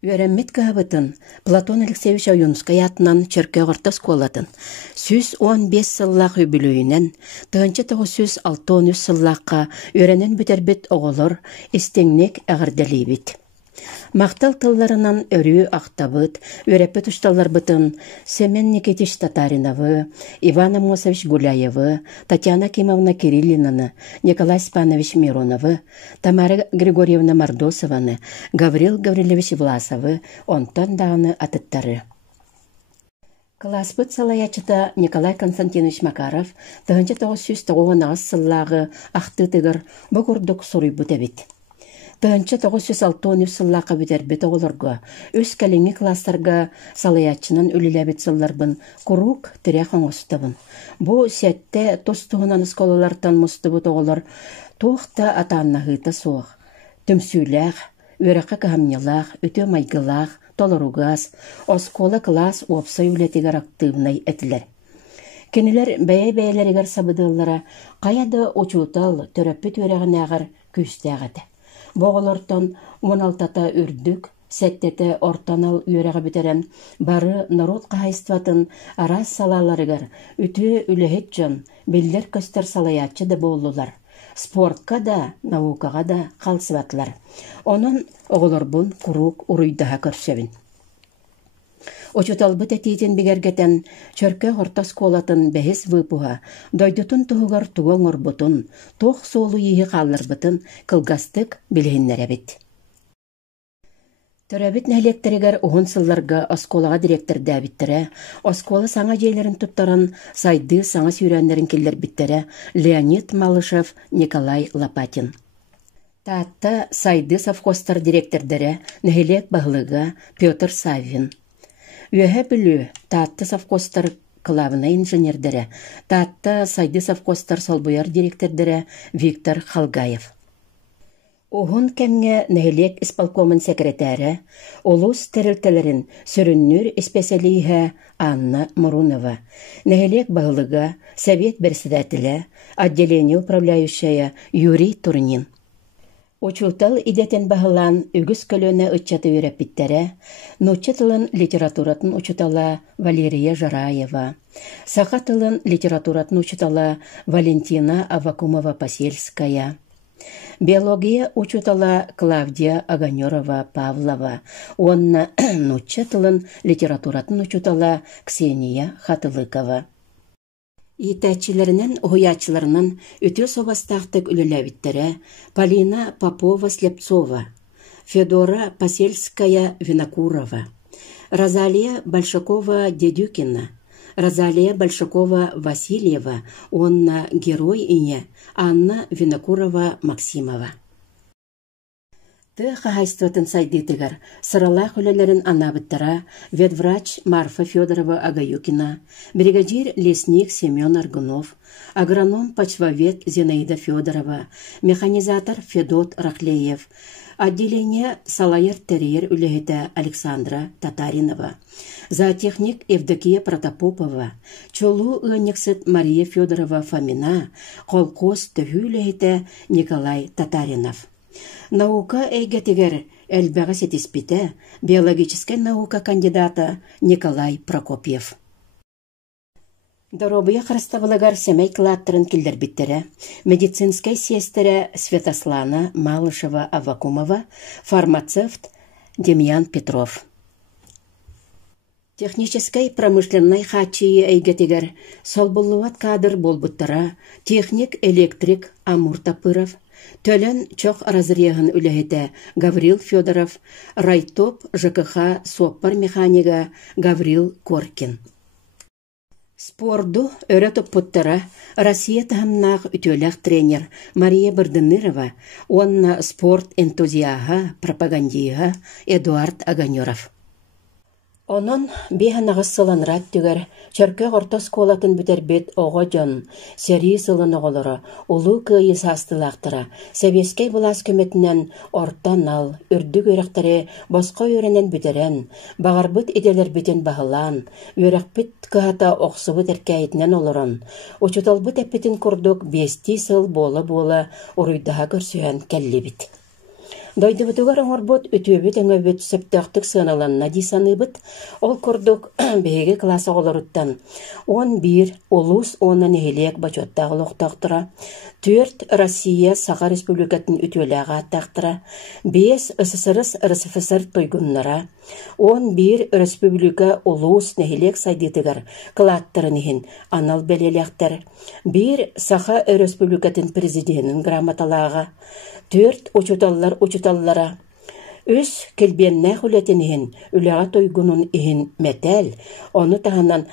Үйрәммит каһабытын Платон Алексеевич Аюнскай атынан Чөркө Горта сколатын. Сүз 15 сыллақ үбілуінен, тығынчы 963 сыллаққа үйрәнен бүтербет оғылыр, істеңнек әғірделейбет. Мақтал тылларынан өрі ақтабыт, үйрәппет ұшталар бұтын Семен Никитич Татариновы, Иван Амосович Гуляевы, Татьяна Кимовна Кириллинаны, Николай Спанович Мироновы, Тамара Григорьевна Мордосованы, Гаврил Гаврилевич Власовы, онтан дағыны атыттары. Класспыт салаячыта Николай Константинович Макаров 1990 сыллағы ақтытығыр бұғырдық сұрый бұтабет. 1960 сыллаққа бітер оғылырға, өз кәліңі кластарға салаячынан өліләбет сылларбын, құрук тірек оңыстыбын. Бұ сәтті тостығынан сколалартан мұстыбыт оғылыр, тоқта атаннағыта соқ. Түмсүйләқ, өріқі қағамнелақ, өте майғылақ, толыруғаз, осколы класс опса үлетігер активнай әтілер. Кенелер бәйе-бәйелерігер сабыдылары қаяды очутал төрәппет өрәғін әғір күстәғады. Боғылыртан 16-та үрдік, сәттеті ортанал үйеріға бітерен, бары народ қағайстватын арас салаларығар, үті үліхет жан, белдер көстер салаятчы да болулар. Спортқа да, наукаға да қалсыватлар. Onun оғылыр бұн құрук ұруйдаға көрсевін. Очуталбыт әтейтін бігергетен Чөркө Горта сколатын бәхес выпуға, дойдутын тұғығар тұғың ұрбұтын, тоқ солы егі қалыр бұтын, қылғастық білгеннер әбет. Төрәбет нәлектерігер оғын сылларға осколаға директорды әбіттірі, осколы саңа жейлерін тұттаран сайды саңа сүйрәнлерін келдер біттірі Леонид Малышев, Николай Лопатин. Таатта сайды совхозтар директордары нәхелек бағылыға Петр Саввин. Үйәһә білі таатты совхозтар клавына инженердері, таатта сайды совхозтар солбуяр директордері Виктор Халгаев. Оғын кәмге нәхелек исполкомын секретәрі, олус тәрілтелерін сөріннүр специалиға Анна Мурунова, нәхелек бағылыға Совет председателі, отделение управляющая Юрий Турнин. Учутал идетен бағылан үгіз көлөне ұтчаты үйрәппіттері, нұтчы тылын литературатын учутала Валерия Жараева, сақа тылын литературатын учутала Валентина Авакумова-Посельская, биология учутала Клавдия Аганерова Павлова, онна нұтчы тылын литературатын учутала Ксения Хатылыкова. Итәчілерінен, оғыячыларынан өте собастақтық үліләбіттері Полина Попова-Слепцова, Федора Посельская Винокурова, Розалия Большакова-Дедюкина, Розалия Большакова-Васильева, онна герой ине Анна Винокурова-Максимова. Қағайстватын сайдетігір сыралақ өлелерін анабыттыра ветврач Марфа Федорова Агаюкина, бригадир лесник Семен Аргунов, агроном почвовед Зинаида Федорова, механизатор Федот Рахлеев, отделение Салайер-Терьер үлігіті Александра Татаринова, зоотехник Евдокия Протопопова, чолу ұғынексіт Мария Федорова Фомина, қолқос түхі үлігіті Николай Татаринов. Наука әйгетігер әлбәғі сетеспеті биологическая наука кандидата Николай Прокопьев. Доробыя қарыстабылығар семей клаттырын келдер біттері, медицинскай сестері Святослана Малышева-Авакумова, фармацевт Демьян Петров. Техническай промышленной хачии әйгетігер солбылуат кадр болбыттыра техник электрик Амур Тапыров, Төлін чоқ разрегін үліхеті Гаврил Федоров, райтоп ЖКХ соппар механига Гаврил Коркин. Спорду өрі тұппыттыра Россия тағымнақ үтеләқ тренер Мария Бардынырова, онна спорт энтузиаға, пропагандиға Эдуард Аганеров. Онын бейханағы сыланрат түгер, Чөркө Горта сколатын бүтербет оғы жон, сәрі сылын оғылыры, ұлы күйі састылақтыра, сәбескей бұлас көметінен ортан ал, үрдік өріқтері босқа өрінен бүтерен, бағарбыт еделер бүтен бағылан, өріқпіт кығата оқсыбыт әркәйітінен олырын, ұчыталбыт әппетін күрдік бести сыл болы-болы ұруйдаға көрсүйен кәлі біт. Дойдыбытыгар оңорбот өтөбүт өңөбүт сөптөктүк сыналанна дисаныбыт, ол курдук беге класс оголоруттан 11 улус онан эхелек бачоттагы лохтактыра, 4 Россия Саха Республикатын үтөләгә аттактыра, 5 СССР РСФСР тойгуннара, 11 республика улус нехелек сайдытыгар кылаттырынығын анал белелектер, 1 Саха Республикатын президентин грамоталаға, 4 учуталлара, үс келбеннә хүлетінігін үләға тойгунун ихин мәтәл, оны тағанан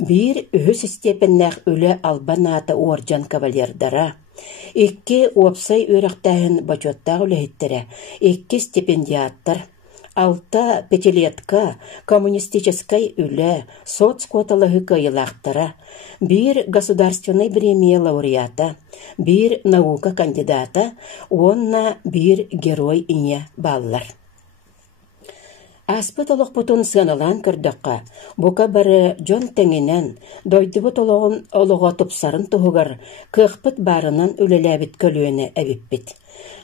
1 үхіс степеннәқ үлі албаната орджан кавалердара, 2 опсай өріқтәхін бачоттағы үләхеттері, 2 стипендиаттар, 6 пятилетка коммунистической үлі соцкоталығы кайылақтара, 1 государственный премия лауреата, 1 наука кандидата, 1 герой ине баллар. Аспыт олықпытын сыналан кірдіққа, бұқа бары жон тәңінен, дойдыбыт олығын олыға тұпсарын тұғығыр, кықпыт барынан өлеләбіт көлуені әбіппіт.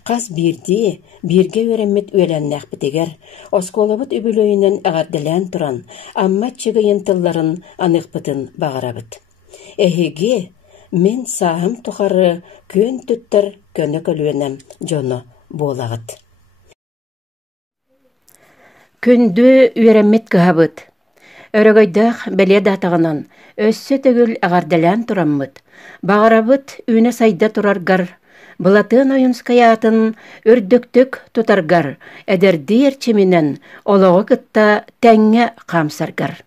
Қас бірге өремет өленнәқ бітегер, осколабыт үбілөйінен ағардылан тұран, амма чығайын тылларын анықпытын бағарабыт. Әхеге, мен сағым тұқары көн түттір көні көлуенем жоны болағыт. Күнді өремет кығабыт. Өрөгөйдақ бәле датағынан, өссі төгіл ағардылан тұраммыт. Бағарабыт үйне сайда тұраргар, Былатын ойынскаятын үрдіктік тұтаргар, әдерді ерчеменен олығы кытта тәңе қамсаргар.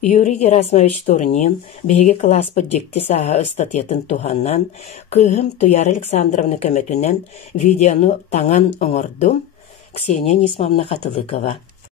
Юрий Герасимович Турнин беге класс поддикти саға статьетін туханнан, кыгым Туяр Александровна көмөтүнен видеону таңан оңордум, Ксения Нисмовна Хатылыкова.